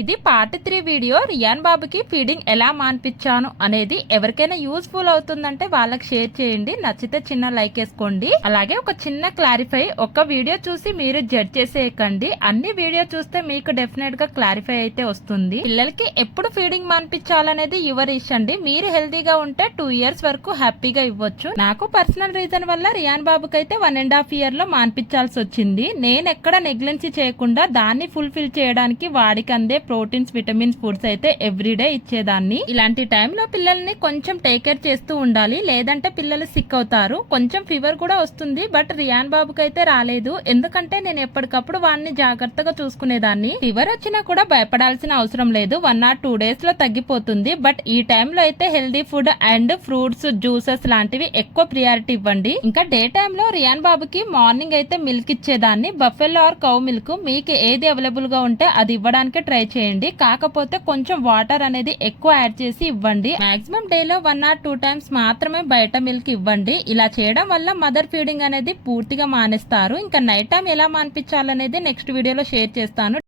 ఇది part 3 video. Rayon బాబుకి feeding ఎలా మాన్పించాను అనేది ఎవరికైనా యూస్ఫుల్ అవుతుందంటే వాళ్ళకి షేర్ చేయండి. నచ్చితే చిన్న లైక్ వేసుకోండి. అలాగే ఒక చిన్న క్లారిఫై, ఒక్క వీడియో చూసి మీరు జడ్జ్ చేసేయకండి. అన్ని వీడియో చూస్తే మీకు డెఫినెట్ గా క్లారిఫై అయితే వస్తుంది. పిల్లలకి ఎప్పుడు ఫీడింగ్ మాన్పించాలనేది యువర్ ఇష్ అండి. మీరు హెల్తీగా ఉంటే 2 ఇయర్స్ వరకు హ్యాపీగా ఇవ్వచ్చు. నాకు పర్సనల్ రీజన్ వల్ల రియాన్ బాబుకి అయితే 1.5 ఇయర్ లో మాన్పించాల్సి వచ్చింది. నేను ఎక్కడ నెగ్లెన్సీ చేయకుండా దాన్ని ఫుల్ఫిల్ చేయడానికి వాడికి అందే ప్రోటీన్స్, విటమిన్స్ ఫుడ్స్ అయితే ఎవ్రీడే ఇచ్చేదాన్ని. ఇలాంటి టైంలో పిల్లల్ని కొంచెం టేక్ కేర్ చేస్తూ ఉండాలి, లేదంటే పిల్లలు సిక్ అవుతారు. కొంచెం ఫీవర్ కూడా వస్తుంది, బట్ రియాన్ బాబుకి అయితే రాలేదు. ఎందుకంటే నేను ఎప్పటికప్పుడు వాడిని జాగ్రత్తగా చూసుకునేదాన్ని. ఫీవర్ వచ్చినా కూడా భయపడాల్సిన అవసరం లేదు. 1 or 2 days లో తగ్గిపోతుంది. బట్ ఈ టైంలో అయితే healthy food and fruits, juices లాంటివి ఎక్కువ ప్రియారిటీ ఇవ్వండి. ఇంకా డే టైంలో రియాన్ బాబుకి మార్నింగ్ అయితే మిల్క్ ఇచ్చేదాన్ని. బఫెలో ఆర్ కౌ మిల్క్ మీకు ఏది అవైలబుల్ గా ఉంటే అది ఇవ్వడానికి ట్రై చేయండి. కాకపోతే కొంచెం వాటర్ అనేది ఎక్కువ యాడ్ చేసి ఇవ్వండి. మాక్సిమం డేలో 1 or 2 times మాత్రమే బయట మిల్క్ ఇవ్వండి. ఇలా చేయడం వల్ల మదర్ ఫీడింగ్ అనేది పూర్తిగా మానేస్తారు. ఇంకా నైట్ టైం ఎలా మాన్పించాలనేది నెక్స్ట్ వీడియోలో షేర్ చేస్తాను.